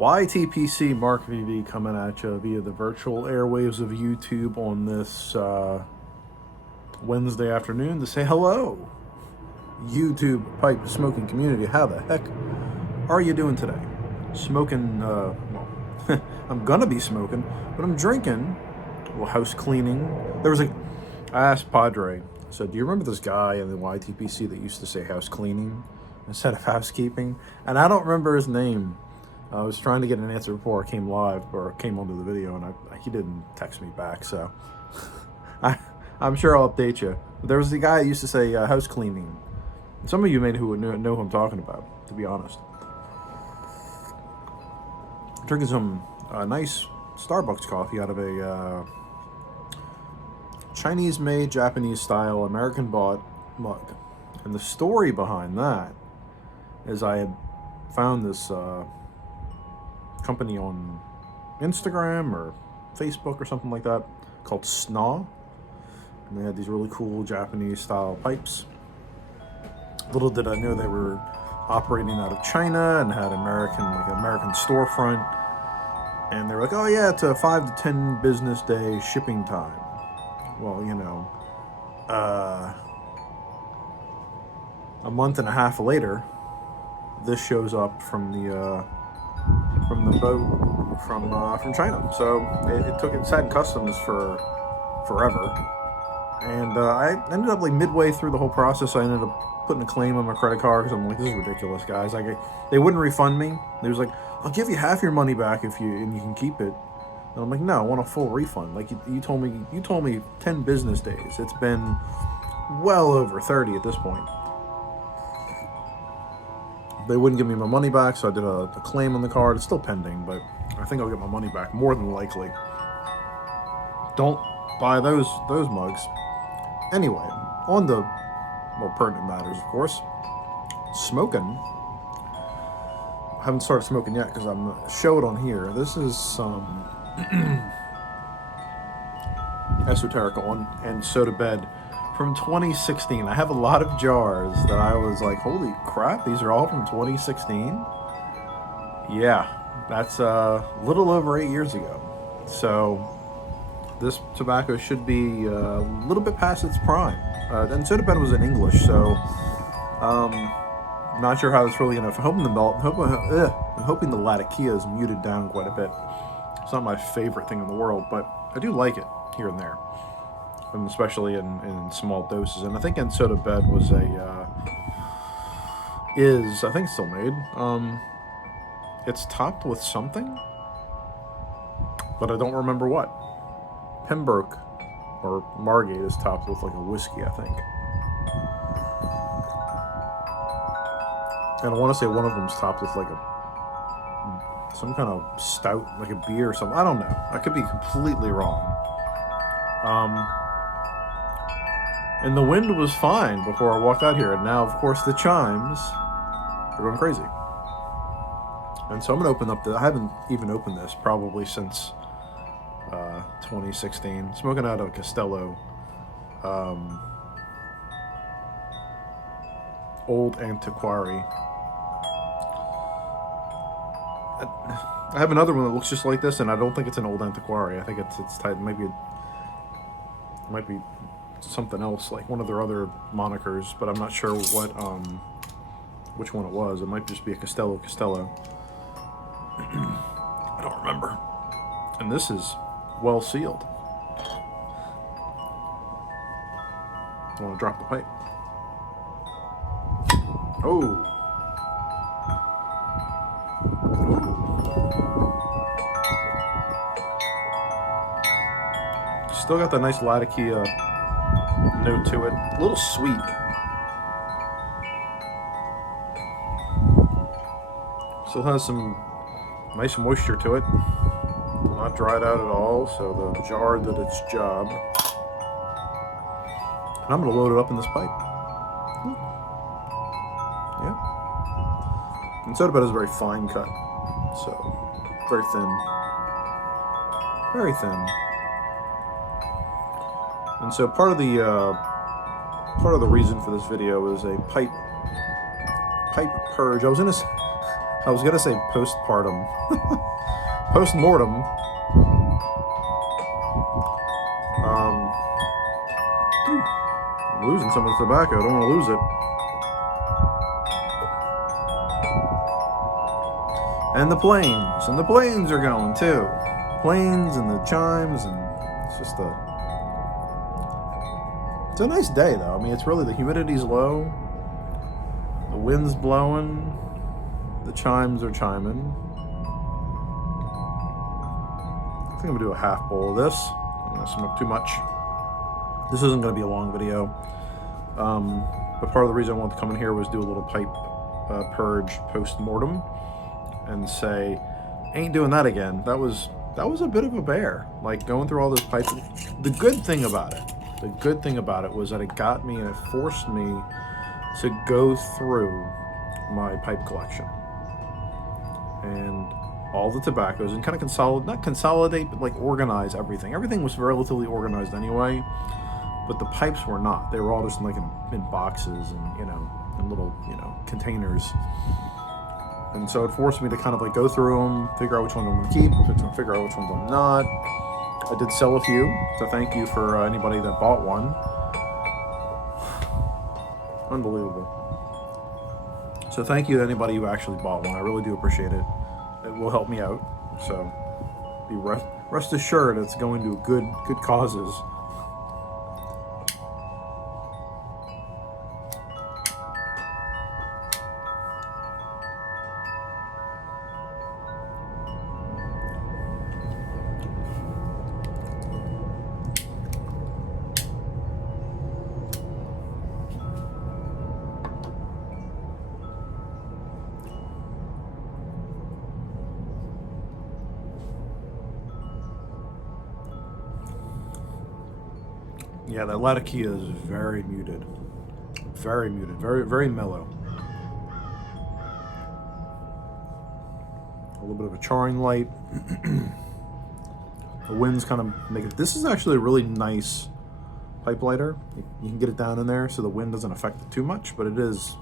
YTPC Mark VV coming at you via the virtual airwaves of YouTube on this Wednesday afternoon to say hello. YouTube pipe smoking community, how the heck are you doing today? Smoking, well, I'm gonna be smoking, but I'm drinking, a little house cleaning. I asked Padre, I said, do you remember this guy in the YTPC that used to say house cleaning instead of housekeeping? And I don't remember his name. I was trying to get an answer before I came live or came onto the video, and he didn't text me back, so I'm sure I'll update you. There was the guy that used to say house cleaning. Some of you may know who I'm talking about, to be honest. I'm drinking some nice Starbucks coffee out of a Chinese-made, Japanese-style, American-bought mug. And the story behind that is I had found this company on Instagram or Facebook or something like that called Snaw, and they had these really cool Japanese style pipes. Little did I know they were operating out of China and had American storefront, and they were like, oh yeah, it's a 5 to 10 business day shipping time. Well, you know, a month and a half later, this shows up from the boat from China. So it sat in customs for forever, and I ended up like midway through the whole process. I ended up putting a claim on my credit card because I'm like, this is ridiculous, guys. Like they wouldn't refund me. They was like, I'll give you half your money back and you can keep it. And I'm like, no, I want a full refund. Like you told me 10 business days. It's been well over 30 at this point. They wouldn't give me my money back, so I did a claim on the card. It's still pending, but I think I'll get my money back more than likely. Don't buy those mugs. Anyway, on the more pertinent matters, of course. Smoking. I haven't started smoking yet because I'm gonna show it on here. This is some esoteric and soda bed from 2016. I have a lot of jars that I was like, holy crap, these are all from 2016? Yeah, that's a little over 8 years ago. So this tobacco should be a little bit past its prime. And soda bed was in English, so not sure how it's really gonna. I'm hoping the Latakia is muted down quite a bit. It's not my favorite thing in the world, but I do like it here and there. And especially in small doses. And I think in soda bed was I think it's still made. It's topped with something, but I don't remember what. Pembroke or Margate is topped with like a whiskey, I think. And I want to say one of them's topped with like some kind of stout, like a beer or something. I don't know. I could be completely wrong. And the wind was fine before I walked out here. And now, of course, the chimes are going crazy. And so I'm going to open up I haven't even opened this probably since 2016. Smoking out of a Castello Old Antiquary. I have another one that looks just like this, and I don't think it's an Old Antiquary. I think it's tight. It might be something else, like one of their other monikers, but I'm not sure which one it was. It might just be a Castello. I don't remember. And this is well sealed. I want to drop the pipe. Oh. Still got that nice Latakia note to it. A little sweet. Still has some nice moisture to it. Not dried out at all, so the jar did its job. And I'm going to load it up in this pipe. Yeah. And soda bed is a very fine cut. So, very thin. Very thin. And so part of the reason for this video is a pipe purge. I was in I was gonna say postpartum. Post-mortem. I'm losing some of the tobacco. I don't want to lose it. And the planes. And the planes are going too. Planes and the chimes, and it's just it's a nice day though. I mean, it's really, the humidity's low. The wind's blowing. The chimes are chiming. I think I'm gonna do a half bowl of this. I'm gonna smoke too much. This isn't gonna be a long video. But part of the reason I wanted to come in here was do a little pipe purge post-mortem and say, ain't doing that again. That was a bit of a bear. Like, going through all those pipes. The good thing about it was that it got me and it forced me to go through my pipe collection and all the tobaccos and kind of not consolidate, but like organize everything. Everything was relatively organized anyway, but the pipes were not. They were all just like in boxes and, you know, in little, you know, containers. And so it forced me to kind of like go through them, figure out which ones I'm going to keep, figure out which ones I'm not. I did sell a few, so thank you for anybody that bought one. Unbelievable. So thank you to anybody who actually bought one. I really do appreciate it. It will help me out. So be rest assured it's going to good causes. Yeah, that Latakia is very muted. Very muted. Very mellow. A little bit of a charring light. The wind's kind of making... This is actually a really nice pipe lighter. You can get it down in there so the wind doesn't affect it too much, but it is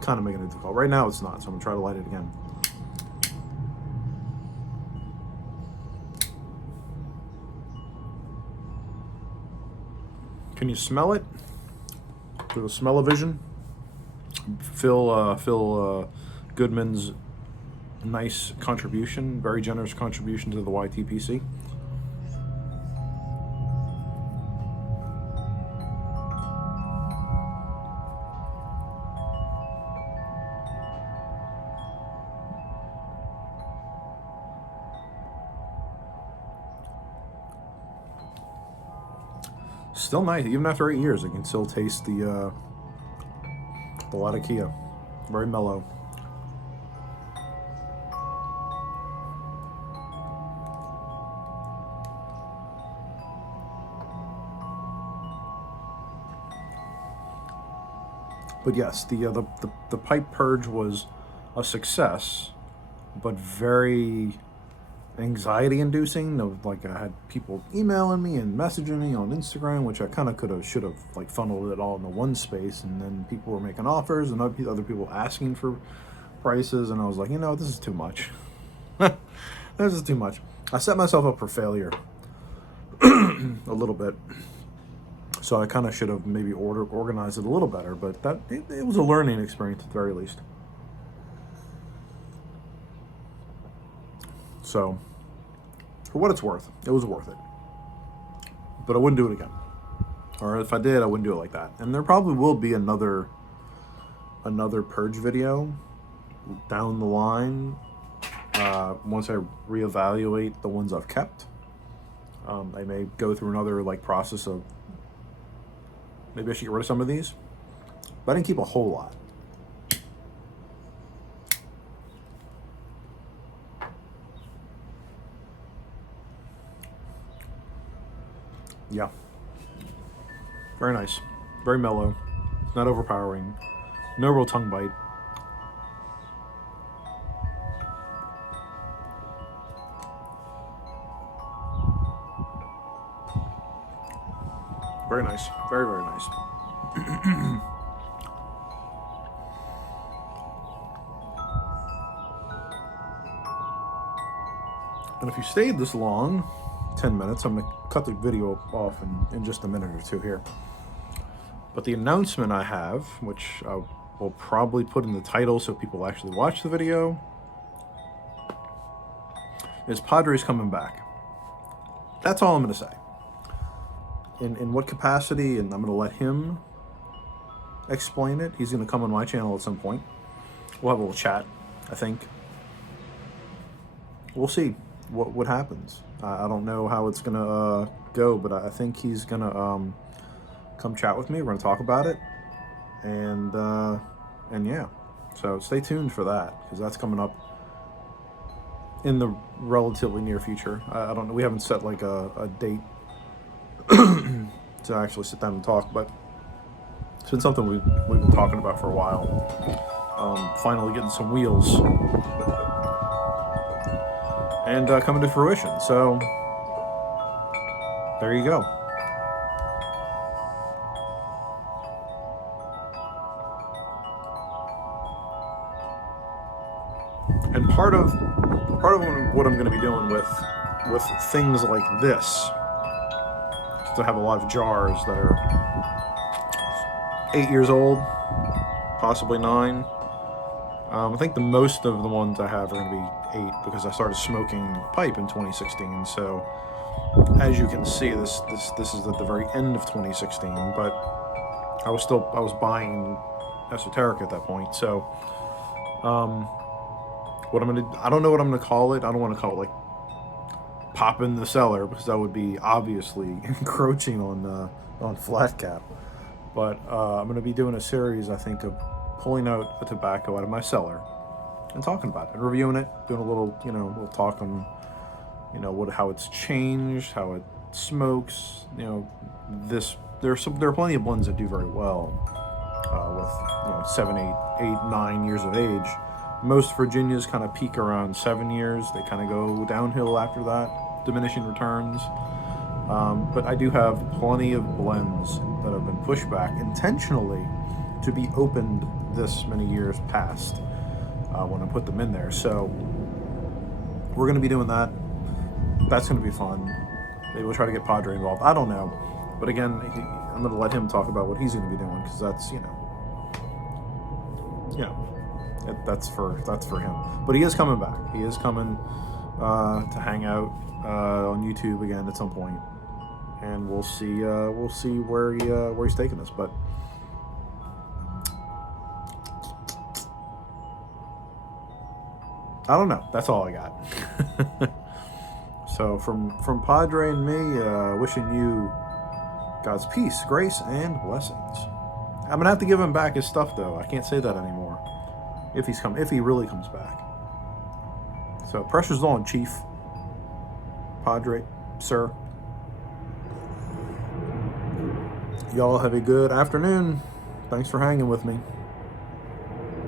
kind of making it difficult. Right now it's not, so I'm going to try to light it again. Can you smell it? Do a smell-o-vision? Phil Goodman's nice contribution, very generous contribution to the YTPC. Still nice, even after 8 years, I can still taste the Latakia. Very mellow. But yes, the pipe purge was a success, but very anxiety-inducing. Like, I had people emailing me and messaging me on Instagram, which I kind of should have like funneled it all into one space, and then people were making offers and other people asking for prices, and I was like, you know, this is too much. This is too much. I set myself up for failure a little bit. So I kind of should have maybe organized it a little better, but it was a learning experience at the very least. So, for what it's worth, it was worth it. But I wouldn't do it again. Or if I did, I wouldn't do it like that. And there probably will be another purge video down the line once I reevaluate the ones I've kept. I may go through another like process of maybe I should get rid of some of these, but I didn't keep a whole lot. Yeah. Very nice. Very mellow. It's not overpowering. No real tongue bite. Very nice. Very, very nice. And if you stayed this long, 10 minutes, I'm going to cut the video off in just a minute or two here. But the announcement I have, which I will probably put in the title so people actually watch the video, is Padre's coming back. That's all I'm going to say. In what capacity, and I'm going to let him explain it. He's going to come on my channel at some point. We'll have a little chat, I think. We'll see what happens. I don't know how it's going to go, but I think he's going to come chat with me. We're going to talk about it. And yeah. So stay tuned for that, because that's coming up in the relatively near future. I don't know. We haven't set like a date to actually sit down and talk, but it's been something we've been talking about for a while. Finally getting some wheels and coming to fruition. So there you go. And part of what I'm going to be doing with things like this, to have a lot of jars that are 8 years old, possibly 9. I think the most of the ones I have are going to be 8, because I started smoking pipe in 2016. So as you can see, this is at the very end of 2016, but I was buying esoteric at that point. So what I'm gonna, I don't know what I'm gonna call it. I don't want to call it like pop in the cellar, because that would be obviously encroaching on flat cap. But I'm gonna be doing a series, I think, of pulling out the tobacco out of my cellar and talking about it, and reviewing it, doing a little, little talk on, how it's changed, how it smokes. There are plenty of blends that do very well with 7, 8, 9 years of age. Most Virginias kind of peak around 7 years. They kind of go downhill after that, diminishing returns. But I do have plenty of blends that have been pushed back intentionally to be opened this many years past when I put them in there. So we're going to be doing that. That's going to be fun. Maybe we'll try to get Padre involved. I don't know. But again, I'm going to let him talk about what he's going to be doing, because that's, that's for him. But he is coming back. He is coming to hang out on YouTube again at some point, and we'll see where he's taking us. But I don't know. That's all I got. So from Padre and me, wishing you God's peace, grace, and blessings. I'm gonna have to give him back his stuff, though. I can't say that anymore. If he really comes back. So pressure's on, Chief. Padre, sir. Y'all have a good afternoon. Thanks for hanging with me.